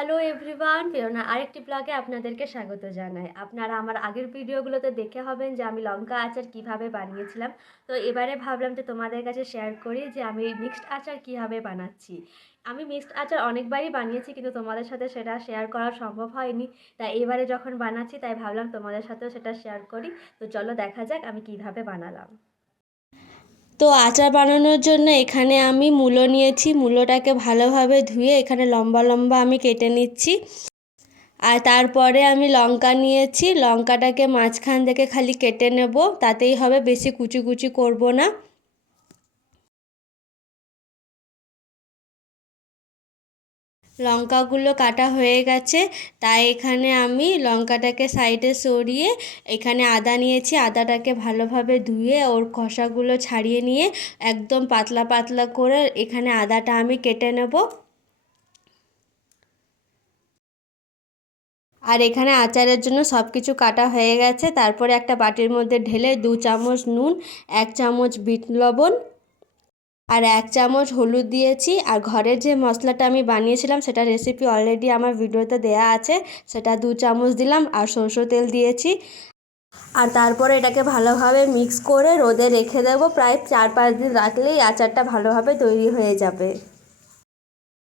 Hello everyone, প্রেরণা আরেকটি ব্লগে আপনাদেরকে স্বাগত জানাই। আপনারা আমার আগের ভিডিওগুলোতে দেখে হবেন যে আমি লঙ্কা আচার কিভাবে বানিয়েছিলাম। তো এবারে ভাবলাম যে তোমাদের কাছে শেয়ার করি যে আমি মিক্সড আচার কিভাবে বানাচ্ছি। আমি মিক্সড আচার অনেকবারই বানিয়েছি, কিন্তু তোমাদের সাথে সেটা শেয়ার করা সম্ভব হয়নি। তাই এবারে যখন বানাচ্ছি তাই ভাবলাম তোমাদের সাথেও সেটা শেয়ার করি। তো চলো দেখা যাক আমি কিভাবে বানালাম। তো আচার বানানোর জন্য এখানে আমি মূলো নিয়েছি। মূলোটাকে ভালোভাবে ধুয়ে এখানে লম্বা লম্বা আমি কেটে নিচ্ছি। আর তারপরে আমি লঙ্কা নিয়েছি, লঙ্কাটাকে মাঝখান থেকে খালি কেটে নেব, তাতেই হবে, বেশি কুচি কুচি করব না। লঙ্কাগুলো কাটা হয়ে গেছে, তাই এখানে আমি লঙ্কাটাকে সাইডে সরিয়ে এখানে আদা নিয়েছি। আদাটাকে ভালোভাবে ধুয়ে ওর খোসাগুলো ছাড়িয়ে নিয়ে একদম পাতলা পাতলা করে এখানে আদাটা আমি কেটে নেব। আর এখানে আচারের জন্য সব কিছু কাটা হয়ে গেছে। তারপরে একটা বাটির মধ্যে ঢেলে 2 চামচ নুন, 1 চামচ বিট লবণ আর 1 চামচ হলুদ দিয়েছি। আর ঘরের যে মশলাটা আমি বানিয়েছিলাম সেটা রেসিপি অলরেডি আমার ভিডিওতে দেয়া আছে, সেটা 2 চামচ দিলাম। আর সরষের তেল দিয়েছি। আর তারপরে এটাকে ভালোভাবে মিক্স করে রোদে রেখে দেবো। প্রায় 4-5 দিন রাখলেই আচারটা ভালোভাবে তৈরি হয়ে যাবে।